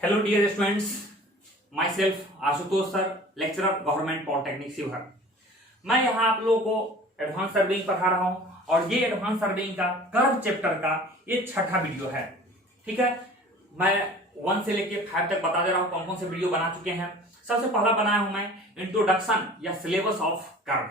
Hello dear students, myself Ashutosh sir, lecturer government polytechnic Sheohar. मैं यहाँ आप लोगों को एडवांस सर्वेइंग पढ़ा रहा हूँ और ये एडवांस सर्वेइंग का कर्व चैप्टर का ये छठा वीडियो है। ठीक है, मैं 1 से लेके 5 तक बता दे रहा हूँ कौन कौन से वीडियो बना चुके हैं। सबसे पहला बनाया हूँ मैं इंट्रोडक्शन या सिलेबस ऑफ कर्व।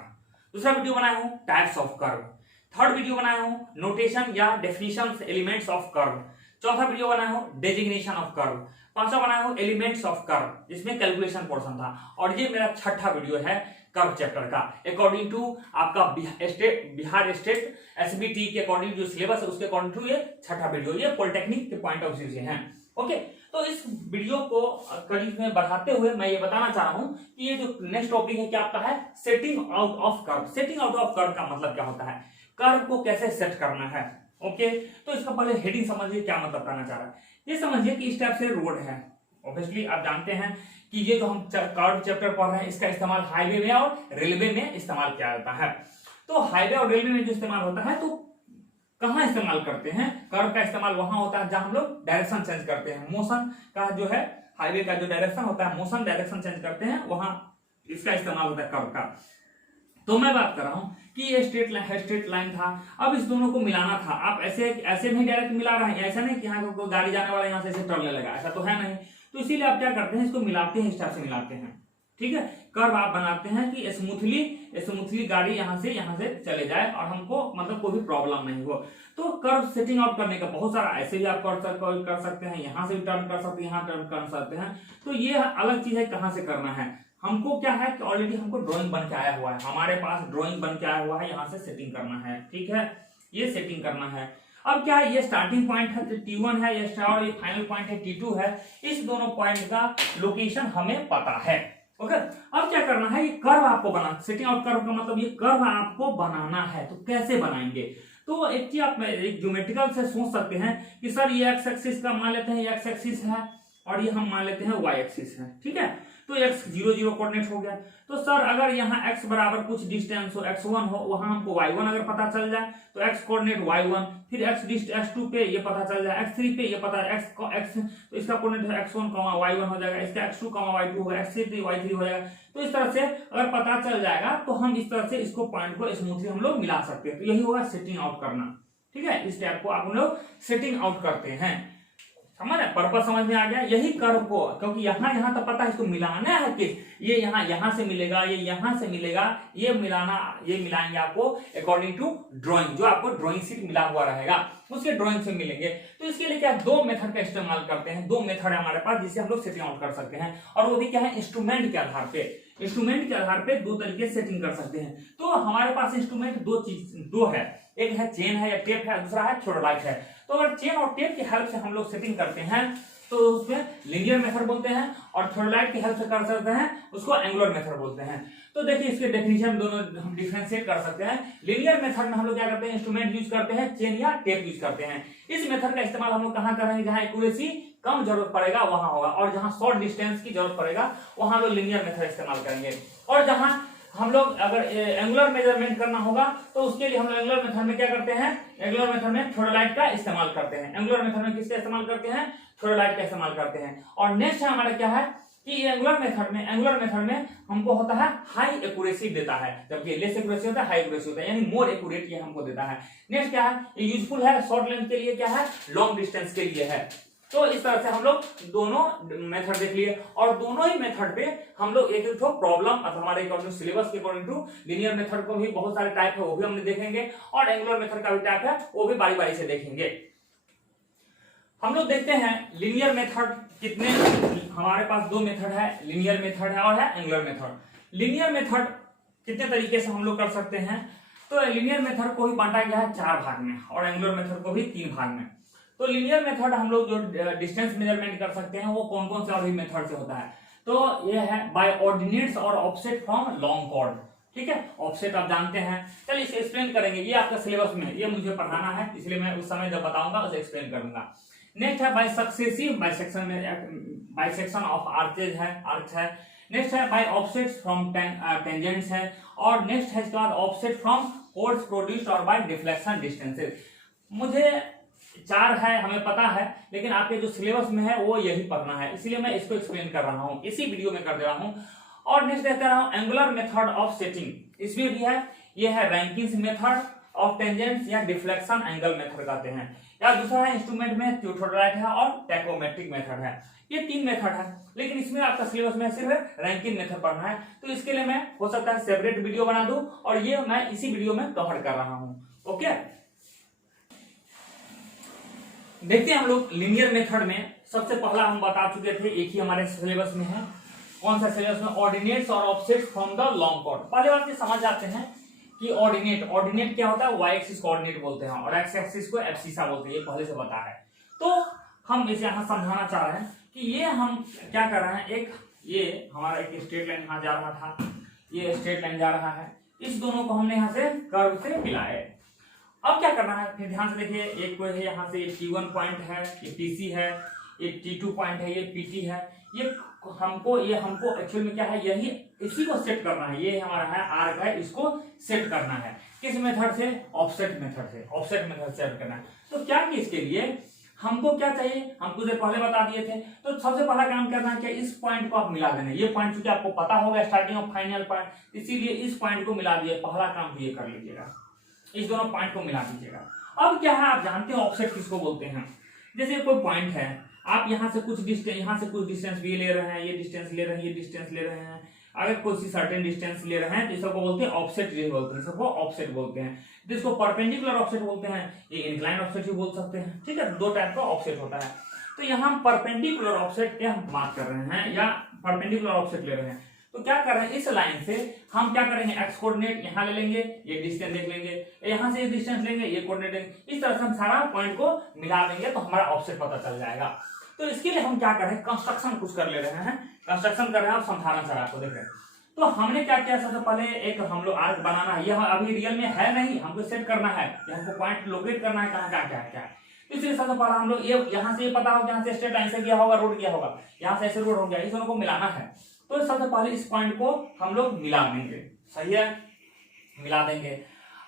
दूसरा वीडियो बनाया हूँ types of curve. Third video बनाया हूँ नोटेशन या डेफिनेशन एलिमेंट्स ऑफ कर्व। चौथा वीडियो बनाया हूँ डेजिग्नेशन ऑफ कर्व। पांचवा बनाया हूँ एलिमेंट्स ऑफ कर्व, जिसमें कैलकुलेशन पोर्शन था। और ये मेरा छठा वीडियो है कर्व चैप्टर का, अकॉर्डिंग टू आपका बिहार स्टेट एसबीटी के अकॉर्डिंग जो सिलेबस है उसके अकॉर्डिंग टू ये छठा वीडियो, ये पॉलिटेक्निक के पॉइंट ऑफ व्यू से है। ओके, तो इस वीडियो को करीब में बढ़ाते हुए मैं ये बताना चाह रहा हूँ कि ये जो नेक्स्ट टॉपिक है क्या आपका है, setting out of curve. Setting out of curve का मतलब क्या होता है, कर्व को कैसे सेट करना है। ओके, तो इसका पहले हेडिंग समझिए क्या मतलब करना चाह रहा है। ये समझिए कि इस टाइप से रोड है। ऑब्वियसली आप जानते हैं कि ये जो हम कर्व चैप्टर पढ़ रहे हैं इसका इस्तेमाल हाईवे में और रेलवे में इस्तेमाल किया जाता है। तो हाईवे और रेलवे में जो इस्तेमाल होता है, तो कहाँ इस्तेमाल करते हैं, कर्व का इस्तेमाल वहां होता है जहां हम लोग डायरेक्शन चेंज करते हैं। मोशन का जो है, हाईवे का जो डायरेक्शन होता है, मोशन डायरेक्शन चेंज करते हैं, वहां इसका इस्तेमाल होता है कर्व का। तो मैं बात कर रहा हूं कि ये स्ट्रेट लाइन था, अब इस दोनों को मिलाना था। आप ऐसे नहीं डायरेक्ट मिला रहे हैं, ऐसा नहीं कि यहाँ कोई गाड़ी जाने वाला यहाँ से टर्न लगा, ऐसा तो है नहीं। तो इसीलिए आप क्या करते हैं, इसको मिलाते हैं, इस टाइप से मिलाते हैं। ठीक है, कर्व आप बनाते हैं कि स्मूथली गाड़ी यहाँ से चले जाए और हमको मतलब कोई भी प्रॉब्लम नहीं हो। तो कर्व सेटिंग आउट करने का बहुत सारा, ऐसे भी आप कर सकते हैं, यहाँ से भी टर्न कर सकते हैं, यहाँ टर्न कर सकते हैं। तो ये अलग चीज है कहाँ से करना है। हमको क्या है कि ऑलरेडी हमको ड्राइंग बन के आया हुआ है, हमारे पास ड्राइंग बन के आया हुआ है, यहाँ से सेटिंग करना है। ठीक है, ये सेटिंग करना है। अब क्या है, ये स्टार्टिंग पॉइंट है T1 है ये और ये फाइनल पॉइंट है T2 है। इस दोनों पॉइंट का लोकेशन हमें पता है। ओके, अब क्या करना है, ये कर्व आपको बनाना, सेटिंग आउट कर्व का मतलब ये कर्व आपको बनाना है। तो कैसे बनाएंगे, तो एक चीज आप एक ज्योमेट्रिकल से सोच सकते हैं कि सर ये एक्स एक्सिस का मान लेते हैं, ये एक्स एक्सिस है और ये हम मान लेते हैं वाई एक्सिस है। ठीक है, तो x 0 0 कोऑर्डिनेट हो गया। तो सर अगर यहाँ x बराबर कुछ डिस्टेंस हो, x1 हो, वहां हमको y1 अगर पता चल जाए तो x कोऑर्डिनेट y1, फिर x2 पे ये पता चल जाए, x3 पे ये पता x तो इसका कोऑर्डिनेट है x1, y1 हो जाएगा, इसका x2, y2 होगा, x3 y3 हो जाएगा। तो इस तरह से अगर पता चल जाएगा तो हम इस तरह से इसको पॉइंट को स्मूथली हम लोग मिला सकते हैं। तो यही होगा सेटिंग आउट करना। ठीक है, इस टाइप को आप लोग सेटिंग आउट करते हैं। समझ पर्पस समझ में आ गया। यही कर्व को, क्योंकि यहाँ तो पता है इसको मिलाना है कि ये यहाँ से मिलेगा, ये यहाँ से मिलेगा, ये मिलाएंगे आपको अकॉर्डिंग टू ड्राइंग, जो आपको ड्राइंग शीट मिला हुआ रहेगा उसके ड्राइंग से मिलेंगे। तो इसके लिए क्या 2 मेथड का इस्तेमाल करते हैं। 2 मेथड है हमारे पास जिससे हम लोग सेटिंग आउट कर सकते हैं, और वो भी क्या है, इंस्ट्रूमेंट के आधार पे। इंस्ट्रूमेंट के आधार पे 2 तरीके से सेटिंग कर सकते हैं। तो हमारे पास इंस्ट्रूमेंट 2 है, एक है चेन है या टेप है, दूसरा है थ्योरलाइट है। तो अगर चेन और टेप की हेल्प से हम लोग सेटिंग करते हैं तो उसमें लीनियर मेथड बोलते हैं, और थ्योरलाइट की हेल्प से कर सकते हैं उसको एंगुलर मेथड बोलते हैं। तो देखिए इसके डेफिनेशन दोनों हम डिफरेंशिएट कर सकते हैं। लीनियर मेथड में हम लोग क्या करते हैं, इंस्ट्रूमेंट यूज करते हैं, चेन या टेप यूज करते हैं। इस मेथड का इस्तेमाल हम लोग कहाँ करेंगे, जहां एक्यूरेसी कम जरूरत पड़ेगा वहां होगा, और जहां शॉर्ट डिस्टेंस की जरूरत पड़ेगा वहां लोग लीनियर मेथड इस्तेमाल करेंगे। और जहां हम लोग अगर एंगुलर मेजरमेंट करना होगा तो उसके लिए हम लोग एंगुलर मेथड में क्या करते हैं, एंगुलर मेथड में थ्योरलाइट का इस्तेमाल करते हैं। एंगुलर मेथड में किसका इस्तेमाल करते हैं, थ्योरलाइट का इस्तेमाल करते हैं। और नेक्स्ट है हमारा क्या है कि एंगुलर मेथड में हमको होता है हाई एक्यूरेसी देता है, जबकि लेस एक्यूरेसी होता है, हाई एक्यूरेसी होता है, यानी मोर एक्यूरेट ये हमको देता है। नेक्स्ट क्या है, ये यूजफुल है शॉर्ट लेंथ के लिए, क्या है लॉन्ग डिस्टेंस के लिए है। तो इस तरह से हम लोग दोनों मेथड देख लिए, और दोनों ही मेथड पे हम लोग एक प्रॉब्लम अथवा हमारे अकॉर्डिंग सिलेबस के अकॉर्डिंग टू लीनियर मेथड को भी बहुत सारे टाइप है वो भी हमने देखेंगे, और एंगुलर मेथड का भी टाइप है वो भी बारी बारी से देखेंगे। हम लोग देखते हैं लीनियर मेथड कितने, हमारे पास 2 मेथड है, लीनियर मेथड है और है एंगुलर मेथड। लीनियर मेथड कितने तरीके से हम लोग कर सकते हैं, तो लीनियर मेथड को भी बांटा गया है 4 भाग में, और एंगुलर मेथड को भी 3 भाग में। तो लीनियर मेथड हम लोग जो डिस्टेंस मेजरमेंट कर सकते हैं वो कौन कौन से और भी मेथड से होता है, तो ये है बाय ऑर्डिनेट्स और ऑफसेट फ्रॉम लॉन्ग कॉर्ड। ठीक है, ऑफसेट आप जानते हैं, चलिए इसे एक्सप्लेन करेंगे, ये आपका सिलेबस में ये मुझे पढ़ाना है, इसलिए मैं उस समय जब बताऊंगा उसे एक्सप्लेन करूंगा। नेक्स्ट है by successive bisection of arches है, आर्च है। नेक्स्ट है बाय ऑफसेट्स फ्रॉम टेंजेंट्स है, और नेक्स्ट है इसके बाद ऑफसेट फ्रॉम कोर्ड्स प्रोड्यूस्ड और बाय डिफ्लेक्शन डिस्टेंसेस। मुझे 4 है हमें पता है, लेकिन आपके जो सिलेबस में है वो यही पढ़ना है, इसलिए मैं इसको एक्सप्लेन कर रहा हूँ, इसी वीडियो में कर दे रहा हूँ। और नेक्स्ट देखते रहा हूँ एंगुलर मेथड ऑफ सेटिंग, इसमें भी है, ये है रैंकिंस मेथड ऑफ टेंजेंट्स या डिफ्लेक्शन एंगल मेथड कहते हैं, या दूसरा है इंस्ट्रूमेंट में थियोडोराइट है और टैकोमेट्रिक मेथड है। ये 3 मेथड है, लेकिन इसमें आपका सिलेबस में सिर्फ रैंकिंग मेथड पढ़ना है, तो इसके लिए मैं हो सकता है सेपरेट वीडियो बना दूं और ये मैं इसी वीडियो में कवर कर रहा हूं। ओके, देखते हैं हम लोग लीनियर मेथड में। सबसे पहला हम बता चुके थे, एक ही हमारे सिलेबस में है, कौन सा सिलेबस में, ऑर्डिनेट्स और offsets from the long chord. पहले बात ये समझ जाते हैं कि ऑर्डिनेट क्या होता है, वाई एक्सिस कोऑर्डिनेट बोलते हैं और एक्स एक्सिस को एब्सिसा बोलते हैं, ये पहले से पता है। तो हम इसे यहां समझाना चाह रहे हैं कि ये हम क्या कर रहे हैं, एक ये हमारा एक स्ट्रेट लाइन यहां जा रहा था, ये स्ट्रेट लाइन जा रहा है, इस दोनों को हमने यहां से कर्व से मिलाए। अब क्या करना है, फिर ध्यान से देखिए, एक कोई है यहां से, ये T1 पॉइंट है, ये TC है, ये T2 पॉइंट है, ये PT है, ये हमको एक्चुअल में क्या है, यही इसी को सेट करना है, ये हमारा है आर्क है, इसको सेट करना है किस मेथड से, ऑफसेट मेथड से, ऑफसेट मेथड सेट करना है। तो क्या कि इसके लिए हमको क्या चाहिए, हमको जो पहले बता दिए थे, तो सबसे पहला काम करना है कि इस पॉइंट को आप मिला देना। ये पॉइंट चूंकि आपको पता होगा स्टार्टिंग और फाइनल पॉइंट, इसीलिए इस पॉइंट को मिला दिए, पहला काम तो ये कर लीजिएगा, इस दोनों पॉइंट को मिला दीजिएगा। अब क्या है, आप जानते हैं ऑफसेट किसको बोलते हैं, जैसे कोई पॉइंट है, आप यहाँ से कुछ डिस्टेंस, यहाँ से कुछ डिस्टेंस भी ले रहे हैं, ये डिस्टेंस ले रहे हैं, ये डिस्टेंस ले रहे हैं, अगर कोई सी सर्टेन डिस्टेंस ले रहे हैं तो इसको बोलते हैं ऑफसेट बोलते हैं, इसको ऑफसेट बोलते हैं। जिसको परपेंडिकुलर ऑफसेट बोलते हैं, ये इंक्लाइन ऑफसेट भी बोल सकते हैं, ठीक है, 2 टाइप का ऑफसेट होता है। तो यहाँ हम परपेंडिकुलर ऑफसेट के हम बात कर रहे हैं या परपेंडिकुलर ऑफसेट ले रहे हैं, तो क्या कर रहे हैं, इस लाइन से हम क्या करेंगे, एक्स कोऑर्डिनेट यहाँ ले लेंगे, ये डिस्टेंस देख लेंगे, यहाँ से ये डिस्टेंस लेंगे, ये कोऑर्डिनेट लेंगे, इस तरह से हम सारा पॉइंट को मिला देंगे तो हमारा ऑफसेट पता चल जाएगा। तो इसके लिए हम क्या कर रहे हैं, कंस्ट्रक्शन कुछ कर ले रहे हैं, कंस्ट्रक्शन कर रहे हैं और समझाना चाह रहा आपको, देख रहे हैं। तो हमने क्या किया, सबसे पहले एक हम लोग आर्क बनाना है, यह अभी रियल में है नहीं, हमको सेट करना है, हमको पॉइंट लोकेट करना है कहाँ क्या है। इसलिए सबसे पहले हम लोग ये यहाँ से ये पता होगा, यहाँ से स्ट्रेट लाइन से गया होगा, रोड गया होगा, यहाँ से ऐसे रोड हो गया, इस दोनों को मिलाना है। तो सबसे पहले इस पॉइंट को हम लोग मिला देंगे, सही है, मिला देंगे।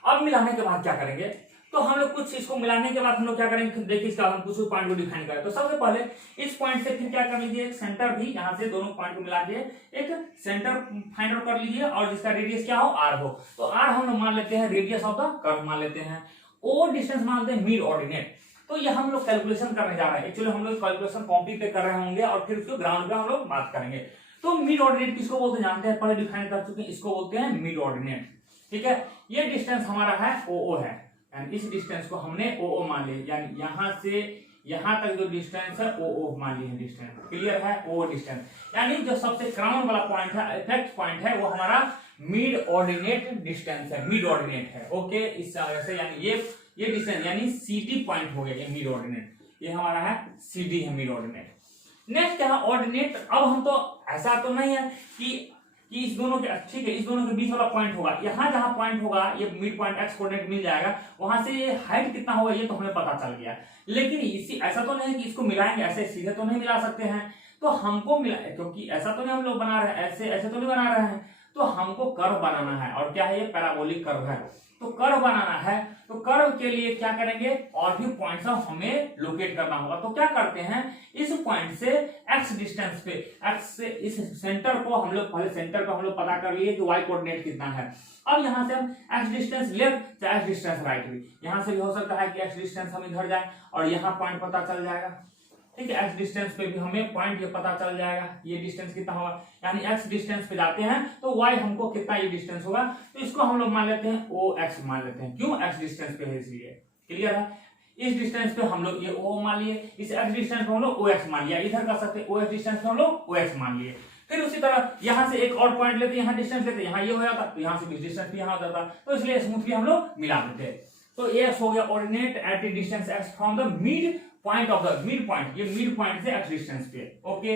अब मिलाने के बाद क्या करेंगे, तो हम लोग कुछ इसको मिलाने के बाद हम लोग क्या करेंगे, देखिए इसका हम कुछ पॉइंट को डिफाइन करें। तो सबसे पहले इस पॉइंट से फिर क्या कर लीजिए, एक सेंटर भी यहाँ से दोनों पॉइंट को मिला के एक सेंटर फाइंड आउट कर लीजिए और जिसका रेडियस क्या हो, आर हो। तो आर हम लोग मान लेते हैं रेडियस ऑफ द कर्व मान लेते हैं, ओ डिस्टेंस मान लेते हैं मिड ऑर्डिनेट। तो ये हम लोग कैलकुलेशन करने जा रहे हैं, एक्चुअली हम लोग कैलकुलेशन कॉपी पे कर रहे होंगे और फिर उसको ग्राउंड पे हम लोग बात करेंगे। तो मिड ऑर्डिनेट किसको बोलते हैं जानते हैं, पहले डिफाइन कर चुके हैं, इसको बोलते हैं मिड ऑर्डिनेट, ठीक है। ये डिस्टेंस हमारा है ओ है, यानी इस डिस्टेंस को हमने ओ मान लिया, यानी यहां से यहां तक जो डिस्टेंस है ओ मान लिए डिस्टेंस, क्लियर है, ओ डिस्टेंस, यानी जो सबसे क्राउन वाला पॉइंट है, इफेक्ट पॉइंट है, वो हमारा मिड ऑर्डिनेट डिस्टेंस है, मिड ऑर्डिनेट है। ओके, इस तरह से यानी ये डिस्टेंस यानी CD पॉइंट हो गया, ये मिड ऑर्डिनेट, ये हमारा है CD है मिड ऑर्डिनेट। नेक्स्ट क्या है ऑर्डिनेट। अब हम तो ऐसा तो नहीं है कि इस दोनों के, ठीक है, इस दोनों के बीच वाला पॉइंट होगा, यहाँ जहां पॉइंट होगा ये मिड पॉइंट एक्स कोऑर्डिनेट मिल जाएगा, वहां से ये हाइट कितना होगा ये तो हमें पता चल गया। लेकिन इसी ऐसा तो नहीं है कि इसको मिलाएंगे, ऐसे सीधे तो नहीं मिला सकते हैं, तो हमको मिला, क्योंकि ऐसा तो नहीं हम लोग बना रहे हैं, ऐसे तो नहीं बना रहे हैं, तो हमको कर्व बनाना है। और क्या है, ये पैराबोलिक कर्व है, तो कर्व बनाना है, तो कर्व के लिए क्या करेंगे, और भी पॉइंट्स हमें लोकेट करना होगा। तो क्या करते हैं, इस पॉइंट से एक्स डिस्टेंस पे, एक्स से इस सेंटर को हम लोग, पहले सेंटर को हम लोग पता कर लिए कि वाई कोऑर्डिनेट कितना है। अब यहाँ से हम एक्स डिस्टेंस लेफ्ट या एक्स डिस्टेंस राइट भी, यहाँ से भी हो सकता है कि एक्स डिस्टेंस हम इधर जाए और यहाँ पॉइंट पता चल जाएगा, ठीक है, एक्स डिस्टेंस पे भी हमें पॉइंट ये पता चल जाएगा, ये डिस्टेंस कितना होगा, यानी एक्स डिस्टेंस पे जाते हैं तो वाई हमको कितना ये डिस्टेंस होगा, तो इसको हम लोग मान लेते हैं ओ एक्स मान लेते हैं, क्यों, एक्स डिस्टेंस पे है इसलिए, क्लियर है। इस डिस्टेंस पे हम लोग ये ओ मान लिए, इस एक्स डिस्टेंस पे हम लोग ओ एक्स मान लिया, इधर कर सकते ओ एक्स डिस्टेंस पे हम लोग ओ एक्स मान लिए। फिर उसी तरह यहाँ से एक और पॉइंट लेते, यहाँ डिस्टेंस लेते, यहाँ ये हो जाता, तो यहाँ से भी डिस्टेंस भी यहाँ हो जाता, तो इसलिए स्मूथली हम लोग मिला देते। तो ये हो गया ordinate at a distance x from the mid point of the mid point, ये मिड पॉइंट से एक्स डिस्टेंस पे। ओके,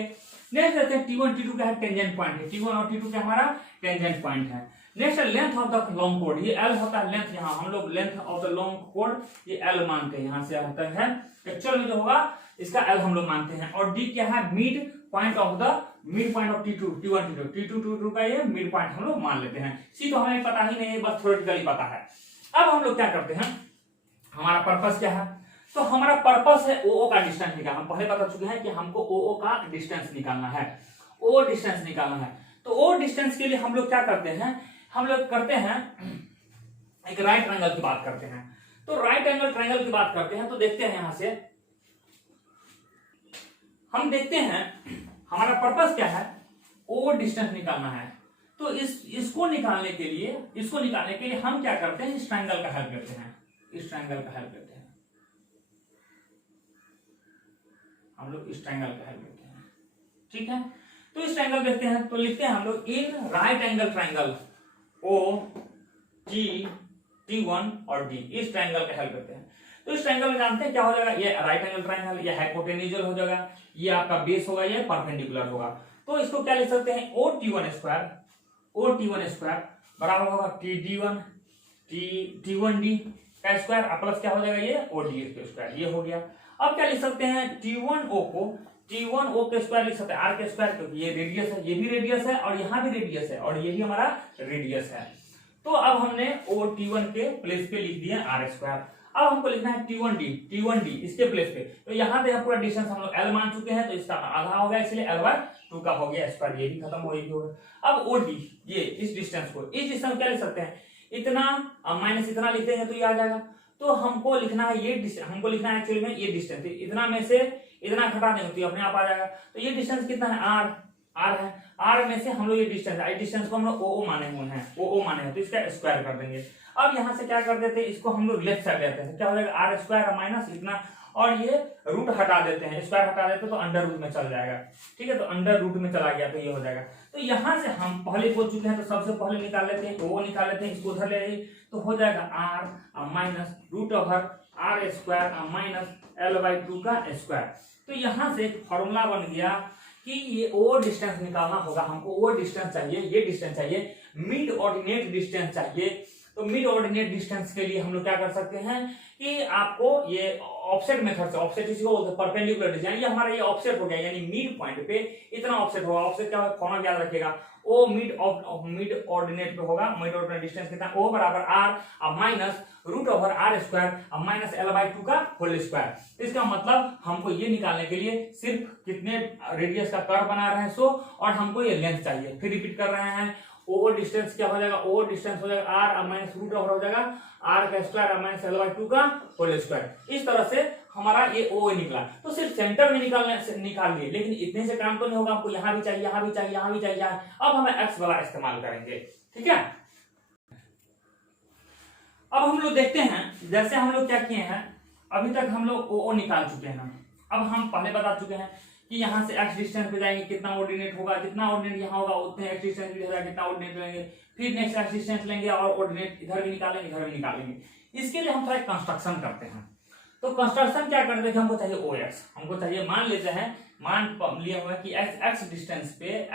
नेक्स्ट लेते हैं T1 T2 क्या है, टेंजेंट पॉइंट है, T1 और T2 क्या हमारा टेंजेंट पॉइंट है। Next length of the long code, ये L होता है लेंथ, यहाँ हम लोग length of the long code ये L मानते हैं, यहाँ से आता है, एक्चुअल में जो होगा इसका L हम लोग मानते हैं। और D क्या है, mid point of the mid point of T2 T1 T2 T2 का ये मिड पॉइंट हम लोग मान लेते हैं। C तो हमें पता ही नहीं है, बस थ्योरेटिकली पता है। अब हम लोग क्या करते हैं, हमारा पर्पस क्या है, तो हमारा पर्पस है ओ का डिस्टेंस निकालना। हम पहले बता चुके हैं कि हमको ओ का डिस्टेंस निकालना है, ओ डिस्टेंस निकालना है। तो ओ डिस्टेंस के लिए हम लोग क्या करते हैं, हम लोग करते हैं एक राइट ट्रायंगल की बात करते हैं। तो राइट एंगल ट्रायंगल की बात करते हैं तो देखते हैं यहां से हम देखते हैं हमारा पर्पस क्या है, ओ डिस्टेंस निकालना है। तो इसको निकालने के लिए हम क्या करते हैं, इस ट्रायंगल का हेल्प लेते हैं, इस ट्रायंगल का हेल्प लेते हैं, हम लोग इस ट्रायंगल का हेल्प लेते हैं। ठीक है, तो इस ट्रायंगल देखते हैं तो लिखते हैं हम लोग in right angle triangle O G T1 और D, इस ट्रायंगल का हेल्प लेते हैं। तो इस ट्रायंगल में जानते हैं क्या हो जाएगा, ये राइट एंगल ट्रायंगल, ये हाइपोटेन्यूजल हो जाएगा, ये आपका बेस होगा, ये परपेंडिकुलर होगा। तो इसको क्या लिख सकते हैं, ओ T1 स्क्वायर बराबर होगा T1D का स्क्वायर प्लस क्या हो जाएगा, ये OD का स्क्वायर, ये हो गया। अब क्या लिख सकते हैं, T1O को T1O के स्क्वायर लिख सकते हैं, R के स्क्वायर, क्योंकि ये रेडियस है, ये भी रेडियस है और यहाँ भी रेडियस है और ये भी हमारा रेडियस है। तो अब हमने ओ T1 के प्लेस पे लिख दिया R स्क्वायर। अब हमको लिखना है T1D इसके प्लेस पे। तो यहाँ पे पूरा डिस्टेंस हम लोग L मान चुके हैं, तो इसका आधा हो गया, इसलिए L/2 का हो गया स्क्वायर, ये भी खत्म हो गया। अब OD, ये इस डिस्टेंस क्या लिख सकते हैं, इतना माइनस इतना लिखते हैं तो ये आ जाएगा। तो हमको लिखना है एक्चुअली में ये डिस्टेंस, इतना में से इतना घटा देंगे तो अपने आप आ जाएगा। तो ये डिस्टेंस कितना है, R है, R में से हम लोग ये डिस्टेंस को हम लोग ओ माने हुए हैं, तो इसका स्क्वायर कर देंगे। अब यहाँ से क्या कर देते हैं, इसको हम लोग लेफ्ट साइड लेते हैं, तो क्या हो जाएगा, R स्क्वायर माइनस इतना, और ये रूट हटा देते हैं, स्क्वायर हटा देते हैं तो अंडर रूट में चल जाएगा। ठीक है, तो अंडर रूट में चला गया तो ये हो जाएगा। तो यहाँ से हम पहले बोल चुके हैं, तो सबसे पहले निकाल लेते हैं, ओ निकाल लेते हैं, इसको उधर ले आइए, तो हो जाएगा R minus root over R square minus L/2 का स्क्वायर। तो यहाँ से फॉर्मूला बन गया कि ये ओ डिस्टेंस निकालना होगा हमको, ओ डिस्टेंस चाहिए, ये डिस्टेंस चाहिए, मिड ऑर्डिनेट डिस्टेंस चाहिए। तो मिड ऑर्डिनेट डिस्टेंस के लिए हम लोग क्या कर सकते हैं कि आपको ये ऑफसेट मेथड से, ऑफसेट इसको बोलते हैं परपेंडिकुलर डिस्टेंस, ये हमारा ये ऑफसेट हो गया, यानी मिड पॉइंट पे इतना ऑफसेट होगा। ऑफसेट क्या होगा, फॉर्मूला याद रखिएगा, ओ मिड ऑर्डिनेट पे होगा, मिड ऑर्डिनेट डिस्टेंस कितना, ओ बराबर R minus root over R square minus L/2 का होल स्क्वायर। इसका मतलब हमको ये निकालने के लिए सिर्फ कितने रेडियस का कर्व बना रहे हैं 100, और हमको ये लेंथ चाहिए। फिर रिपीट कर रहे हैं, ओ डिस्टेंस क्या हो जाएगा, ओ डिस्टेंस हो जाएगा R माइनस रूट ओवर हो जाएगा R का स्क्वायर माइनस L/2 का होल स्क्वायर। इस तरह से हमारा ये ओ निकला। तो सिर्फ सेंटर में निकाल लिए, लेकिन इतने से काम तो नहीं होगा, हमको यहाँ भी चाहिए, यहाँ भी चाहिए, यहाँ भी चाहिए। अब हमें एक्स वाला इस्तेमाल करेंगे। ठीक है, अब हम लोग देखते हैं, जैसे हम लोग क्या किए हैं, अभी तक हम लोग ओ निकाल चुके हैं। अब हम पहले बता चुके हैं कि यहाँ से एक्स डिस्टेंस पे जाएंगे, कितना ऑर्डिनेट होगा, जितना ऑर्डिनेट यहाँ होगा उतने एक्स डिस्टेंस भी होगा, कितना ऑर्डिनेट लेंगे, फिर नेक्स्ट एक्स डिस्टेंस लेंगे और ऑर्डिनेट इधर भी निकालेंगे, इधर भी निकालेंगे। इसके लिए हम थोड़ा कंस्ट्रक्शन करते हैं। तो कंस्ट्रक्शन क्या करते हैं, हमको चाहिए ओ एक्स, हमको चाहिए, मान लेते हैं, मान लिया हुआ है कि एक्स डिस्टेंस पे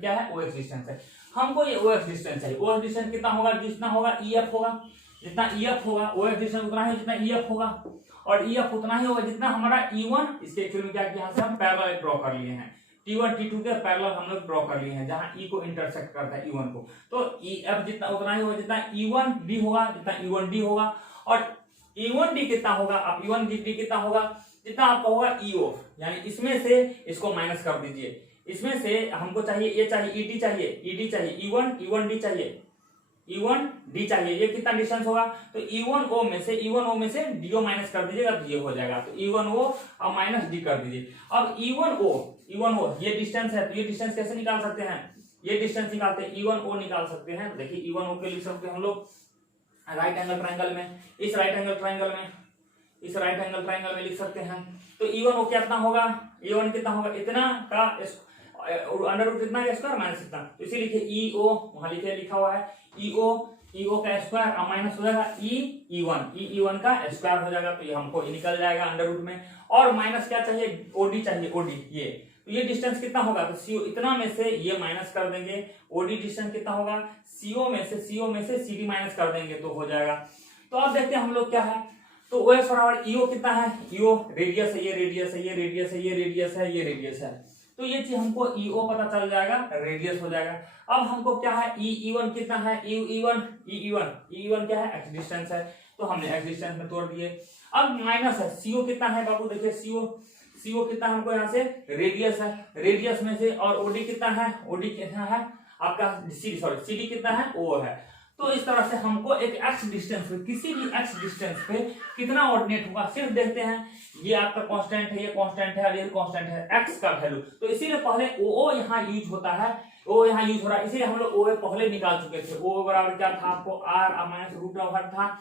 क्या है, ओ एक्स डिस्टेंस है। हमको ये ओ एक्स डिस्टेंस चाहिए। ओ एक्स डिस्टेंस कितना होगा, जितना होगा ई एफ होगा, जितना ई एफ होगा, ओ एक्स डिस्टेंस उतना ही जितना ई एफ होगा, और ई एफ उतना ही होगा जितना हमारा E1। इसके एक्चुअली में क्या किया, यहाँ से हम पैरेलल ड्रॉ कर लिए हैं, T1 T2 के पैरेलल हम लोग ड्रॉ कर लिए हैं, जहां E को इंटरसेक्ट करता है E1 को। तो EF जितना उतना ही होगा जितना E1D होगा, जितना E1D होगा, और E1D कितना होगा, अब E1D कितना होगा, जितना आपका होगा EO, यानी इसमें से इसको माइनस कर दीजिए। इसमें से हमको चाहिए, ये चाहिए, ED चाहिए, E1D चाहिए, E1D चाहिए। ये कितना डिस्टेंस होगा, तो E1O में से DO माइनस कर दीजिएगा तो ये हो जाएगा। तो E1O और माइनस D कर दीजिए। अब E1O ये डिस्टेंस है, तो ये डिस्टेंस कैसे निकाल सकते हैं, ये डिस्टेंस निकालते हैं, E1O निकाल सकते हैं। देखिए E1O के लिख सकते हैं हम लोग राइट एंगल ट्रायंगल में, इस राइट एंगल ट्रायंगल में लिख सकते हैं। तो E1O कितना होगा, E1 कितना होगा, इतना का अंडर रूट इतना का स्क्वायर माइनस इतना, तो इसी लिखे EO, वहां लिखा हुआ है EO का स्क्वायर माइनस हो जाएगा E1 का स्क्वायर हो जाएगा। तो ये हमको निकल जाएगा अंडर रूट में। और माइनस क्या चाहिए, OD चाहिए, OD ये, तो ये डिस्टेंस कितना होगा, तो CO इतना में से ये माइनस कर देंगे, OD डिस्टेंस कितना होगा, CO में से CD माइनस कर देंगे तो हो जाएगा। तो अब देखते हैं हम लोग क्या है, तो OX बराबर EO कितना है, EO रेडियस है, ये रेडियस है, ये रेडियस है, ये रेडियस है, ये रेडियस है। तो ये चीज हमको EO पता चल जाएगा, रेडियस हो जाएगा। अब हमको क्या है, E1 कितना है, E1 क्या है, एक्स डिस्टेंस है। तो हमने एक्स डिस्टेंस में तोड़ दिए। अब माइनस है, सीओ कितना है बाबू, देखिए सीओ कितना हमको यहाँ से रेडियस है, रेडियस में से, और ओडी कितना है, ओडी कितना है आपका सीडी कितना है, ओ है। तो इस तरह से हमको एक एक्स डिस्टेंस पे, किसी भी एक्स डिस्टेंस पे कितना ऑर्डिनेट होगा सिर्फ देखते हैं। ये आपका कांस्टेंट है, ये कांस्टेंट है और ये कांस्टेंट है, एक्स का वैल्यू। तो इसीलिए पहले ओ यहाँ यूज होता है, ओ यहाँ यूज हो रहा है, इसीलिए हम लोग ओ पहले निकाल चुके थे। ओ बराबर क्या था आपको, आर माइनस रूट ओवर था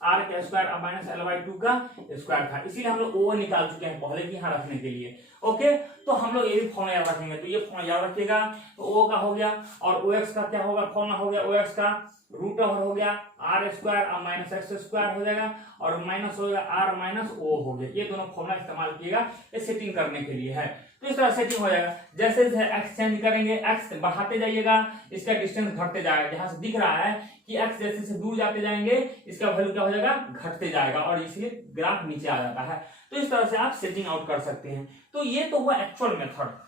आर का स्क्वायर अब माइनस एल बाई 2 का स्क्वायर था, इसीलिए हम लोग ओ निकाल चुके हैं पहले की यहाँ रखने के लिए। ओके, तो हम लोग ये भी फॉर्मूला याद रखेंगे, तो ये फॉर्मूला याद रखिएगा। तो ओ का हो गया, और ओ एक्स का क्या होगा, फॉर्मूला हो गया ओ एक्स का रूट ओवर हो गया आर स्क्वायर अब माइनस एक्स स्क्वायर हो जाएगा, और माइनस हो गया आर माइनस ओ हो गया। ये दोनों फॉर्मूला इस्तेमाल किएगा, ये सेटिंग करने के लिए है। तो इस तरह सेटिंग हो जाएगा। जैसे जैसे एक्स चेंज करेंगे, एक्स बढ़ाते जाइएगा, इसका डिस्टेंस घटते जाएगा। जहां से दिख रहा है कि एक्स जैसे से दूर जाते जाएंगे, इसका वैल्यू क्या हो जाएगा, घटते जाएगा, और इसलिए ग्राफ नीचे आ जाता है। तो इस तरह से आप सेटिंग आउट कर सकते हैं। तो ये तो हुआ एक्चुअल मेथड,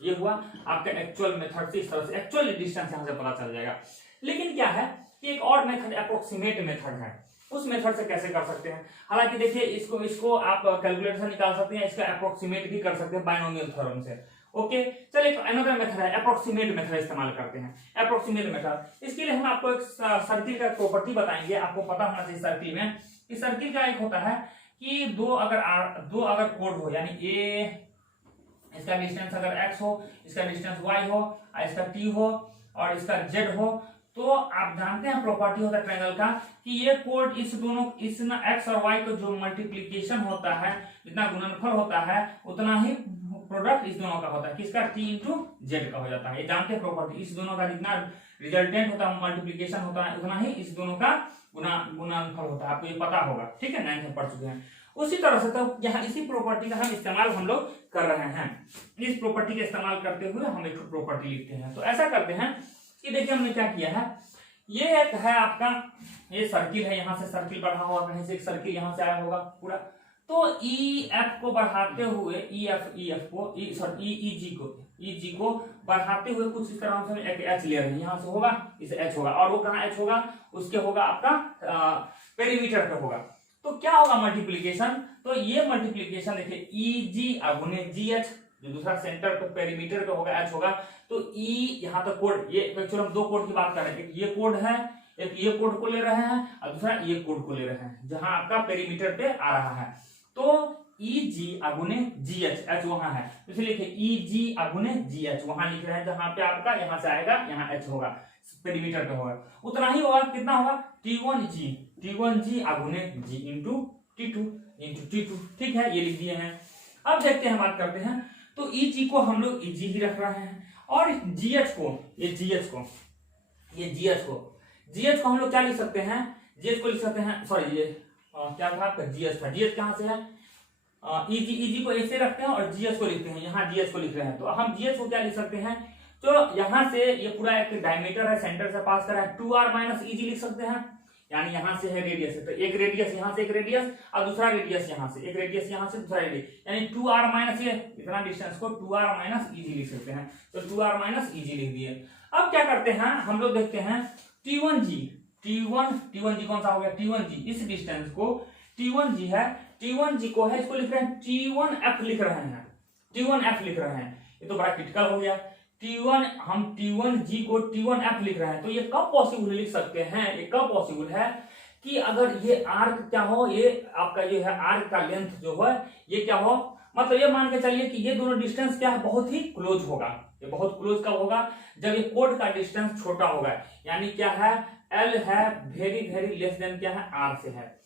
ये हुआ आपका एक्चुअल मेथड से इस तरह से एक्चुअल डिस्टेंस यहां से पता चल जाएगा। लेकिन क्या है कि एक और मेथड अप्रोक्सीमेट मेथड है, उस मेथड से कैसे कर सकते हैं। हालांकि देखिए इसको आप कैलकुलेटर से निकाल सकते हैं, इसका अप्रोक्सीमेट भी कर सकते हैं बाइनोमियल थ्योरम से। ओके, चलिए अनदर मेथड है अप्रोक्सीमेट मेथड इस्तेमाल करते हैं। अप्रोक्सीमेट मेथड, इसके लिए हम आपको एक सर्किल का प्रॉपर्टी बताएंगे। आपको पता होना चाहिए सर्किल में, इस सर्किल का एक होता है कि दो अगर कोड हो, यानी ए इसका डिस्टेंस अगर x हो, इसका डिस्टेंस y हो, इसका t हो और इसका z हो, तो आप जानते हैं प्रॉपर्टी होता है ट्रायंगल का कि ये कोड इस दोनों इस ना x और y को जो मल्टीप्लिकेशन होता है, जितना गुणनफल होता है उतना ही प्रोडक्ट इस दोनों का होता है, किसका t इंटू जेड का हो जाता है। ये जानते हैं प्रॉपर्टी, इस दोनों का जितना रिजल्टेंट होता है मल्टीप्लिकेशन होता है उतना ही इस दोनों का गुणनफल होता है। आपको ये पता होगा, ठीक है, 9th में पढ़ चुके हैं। उसी तरह से तो यहाँ इसी प्रॉपर्टी का हम लोग कर रहे हैं। इस प्रॉपर्टी का इस्तेमाल करते हुए हम एक प्रॉपर्टी लिखते हैं। तो ऐसा करते हैं कि देखिए हमने क्या किया है, ये एक है आपका ये सर्किल है, यहाँ से सर्किल बढ़ा हुआ, कहीं से एक सर्किल यहाँ से आया होगा पूरा। तो ई एफ को बढ़ाते हुए ई जी को बढ़ाते हुए कुछ इस तरह से एक एच ले रहे हैं, यहाँ से होगा इसे एच होगा, और वो कहाँ एच होगा, उसके होगा आपका पेरीमीटर पे होगा। तो क्या होगा मल्टीप्लीकेशन, तो ये मल्टीप्लीकेशन देखिए ई जी गुने जी एच, जो दूसरा सेंटर पे पेरीमीटर पे होगा एच होगा। तो ई यहाँ तक कोड, ये एक्चुअली हम दो कोड की बात कर रहे हैं, एक ये कोड है, एक ये कोड को ले रहे हैं और दूसरा ये कोड को ले रहे हैं जहां आपका पेरीमीटर पे आ रहा है। तो ई जी अगुने जी एच, एच वहां है, इसलिए लिखे ई जी अगुने जी एच, वहां लिख रहे हैं जहां पे आपका यहाँ से आएगा यहाँ एच होगा, पेरीमीटर पे होगा, उतना ही होगा। कितना होगा, टी वन जी अगुने जी इंटू टी टू, ठीक है, ये लिख दिए हैं। अब देखते हैं, बात करते हैं। तो ई जी को हम लोग ई जी ही रख रहे हैं, और जी एच को हम लोग क्या लिख सकते हैं, जीएच को लिख सकते हैं, सॉरी ये क्या था आपका जीएच था, जीएच कहां से है, ईजी को ऐसे रखते हैं और जीएच को लिखते हैं, यहाँ जीएच को लिख रहे हैं। तो हम जीएच को क्या लिख सकते हैं, तो यहाँ से ये पूरा एक डायमीटर है, सेंटर से पास कर रहा है, 2r माइनस ईजी लिख सकते हैं, यानी यहाँ से है रेडियस है, तो एक रेडियस यहाँ से एक रेडियस और दूसरा रेडियस यहाँ से, एक रेडियस यहाँ से दूसरा रेडियस, यानी 2r माइनस ये इतना डिस्टेंस को 2r माइनस ईजी लिख सकते हैं। तो 2r माइनस ईजी लिख दिए। अब क्या करते हैं हम लोग, देखते हैं T1G कौन सा हो गया, T1G, इस डिस्टेंस को T1G है, T1G को है, इसको लिख रहे हैं T1F लिख रहे हैं, ये तो बड़ा क्रिटिकल हो गया। हम T1G को T1F लिख रहे हैं, तो ये कब पॉसिबल लिख सकते हैं, ये कब पॉसिबल है कि अगर ये आर्क क्या हो, ये आपका ये है आर्क का लेंथ जो है ये क्या हो, मतलब ये मान के चलिए कि ये दोनों डिस्टेंस क्या है, बहुत ही क्लोज होगा। ये बहुत क्लोज कब होगा, जब ये कोड का डिस्टेंस छोटा होगा, यानी क्या है, L है वेरी वेरी लेस देन क्या है, R से है,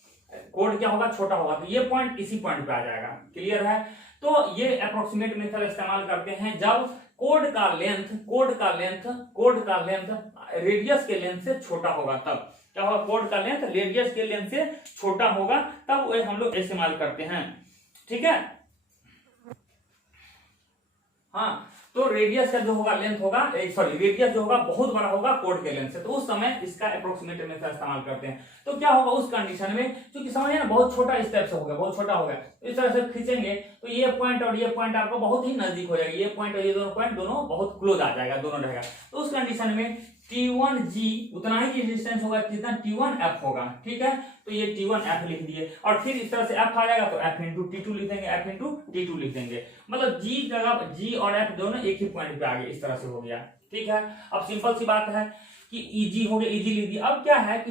कोड क्या होगा, छोटा होगा, तो ये पॉइंट इसी पॉइंट पे आ जाएगा। क्लियर है। तो ये अप्रोक्सीमेट मेथड इस्तेमाल करते हैं जब कोड का लेंथ रेडियस के लेंथ से छोटा होगा, तब क्या होगा, कोड का लेंथ रेडियस के लेंथ से छोटा होगा, तब हम लोग इस्तेमाल करते हैं। ठीक है, हाँ, तो रेडियस का जो होगा लेंथ होगा, रेडियस जो होगा बहुत बड़ा होगा कोड के लेंथ से, तो उस समय इसका अप्रोक्सीमेट मेथड इस्तेमाल करते हैं। तो क्या होगा उस कंडीशन में, क्योंकि समझिए ना बहुत छोटा स्टेप से हो गया, बहुत छोटा हो गया, इस तरह से खींचेंगे तो ये पॉइंट और ये पॉइंट आपको बहुत ही नजदीक हो जाएगा, ये पॉइंट और ये दोनों पॉइंट दोनों बहुत क्लोज आ जाएगा, दोनों रहेगा। तो उस कंडीशन में T1G उतना ही डिस्टेंस होगा जितना T1F होगा, ठीक है। तो ये T1F लिख दिए और फिर इस तरह से F आ जाएगा तो F इंटू T2 लिख देंगे, F इंटू T2 लिख देंगे। मतलब G जगह G और F दोनों एक ही पॉइंट पे आ गए, इस तरह से हो गया, ठीक है। अब सिंपल सी बात है कि EG हो गया, EG लिख दिया। अब क्या है कि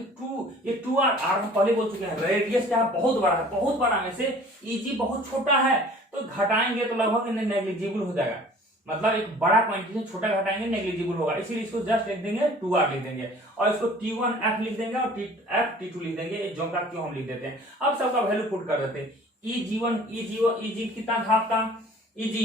ये 2R हम पहले बोल चुके हैं, रेडियस क्या है, बहुत बड़ा है, बहुत बड़ा में से EG बहुत छोटा है, तो घटाएंगे तो लगभग नेग्लिजिबल हो जाएगा। मतलब एक बड़ा क्वांटिटी से छोटा घटाएंगे नेग्लिजिबल होगा, इसीलिए इसको जस्ट लिख देंगे 2R लिख देंगे और इसको T1F लिख देंगे और F T2 लिख देंगे, जो का क्यों हम लिख देते हैं। अब सबका वैल्यू पुट कर देते हैं। EG कितना था आपका, EG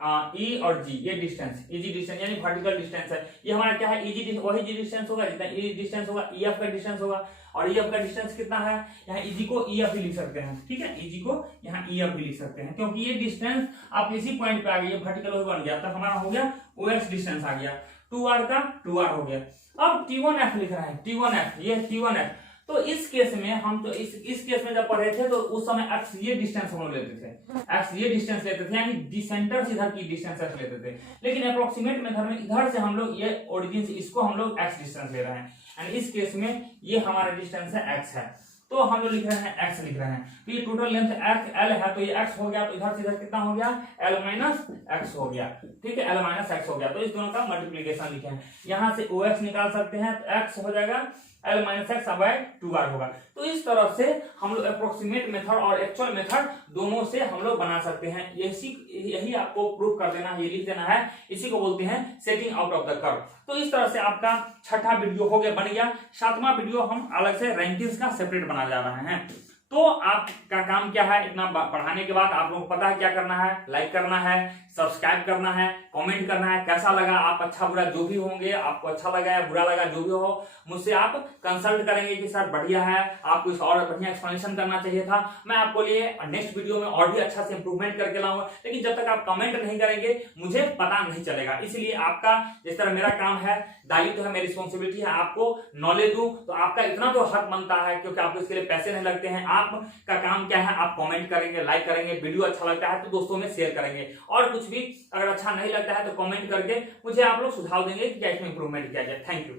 E और G ये डिस्टेंस, EG डिस्टेंस यानी वर्टिकल डिस्टेंस है। ये हमारा क्या है, EG वही G डिस्टेंस होगा जितना E डिस्टेंस होगा, EF का डिस्टेंस होगा। और EF का डिस्टेंस कितना है, यहाँ EG को EF भी लिख सकते हैं, ठीक है, EG को यहाँ EF भी लिख सकते हैं, क्योंकि ये डिस्टेंस आप इसी पॉइंट पे आ गई, वर्टिकल बन गया, तब हमारा हो गया OX डिस्टेंस आ गया, 2R का 2R हो गया। अब T1F लिख रहा है, T1F ये T1F। तो इस केस में हम तो इस केस में जब पढ़े थे तो उस समय x ये डिस्टेंस हम लोग लेते थे, x ये डिस्टेंस लेते थे, यानी सेंटर से इधर की डिस्टेंस x लेते थे। लेकिन अप्रोक्सीमेट मेथड में इधर से हम लोग ये ओरिजिन से इसको हम लोग x डिस्टेंस ले रहे हैं, यानी इस केस में ये हमारा डिस्टेंस है x है, तो हम लोग लिख रहे हैं x लिख रहे हैं। तो ये टोटल लेंथ l है, तो ये x हो गया, तो इधर से इधर कितना हो गया, l माइनस x हो गया, ठीक है, l माइनस x हो गया। तो इस दोनों का मल्टीप्लीकेशन लिखे हैं, यहाँ से OX निकाल सकते हैं, तो x हो जाएगा L minus x bye 2R होगा। तो इस तरह से हम लोग अप्रोक्सीमेट मेथड और एक्चुअल मेथड दोनों से हम लोग बना सकते हैं। यही आपको प्रूफ कर देना है, ये लिख देना है, इसी को बोलते हैं setting out of the curve. तो इस तरह से आपका छठा वीडियो हो गया, बन गया। सातवां वीडियो हम अलग से रैंकिंग्स का सेपरेट बना जा रहे हैं। तो आपका काम क्या है, इतना पढ़ाने के बाद आप लोगों को पता है क्या करना है, लाइक करना है, सब्सक्राइब करना है, कमेंट करना है, कैसा लगा, आप अच्छा बुरा जो भी होंगे, आपको अच्छा लगा या बुरा लगा जो भी हो, मुझसे आप कंसल्ट करेंगे कि सर बढ़िया है, आपको इस और बढ़िया एक्सप्लेनेशन करना चाहिए था। मैं आपको लिए नेक्स्ट वीडियो में और भी अच्छा से इंप्रूवमेंट करके लाऊंगा, लेकिन जब तक आप कमेंट नहीं करेंगे मुझे पता नहीं चलेगा। इसलिए आपका जिस तरह मेरा काम है, दायित्व है, मेरी रिस्पॉन्सिबिलिटी है आपको नॉलेज दूं, तो आपका इतना तो हक बनता है, क्योंकि आपको इसके लिए पैसे नहीं लगते हैं। आपका काम क्या है, आप कमेंट करेंगे, लाइक करेंगे, वीडियो अच्छा लगता है तो दोस्तों में शेयर करेंगे, और कुछ भी अगर अच्छा नहीं लगता है तो कमेंट करके मुझे आप लोग सुझाव देंगे कि क्या इसमें इंप्रूवमेंट किया जाए। Thank you.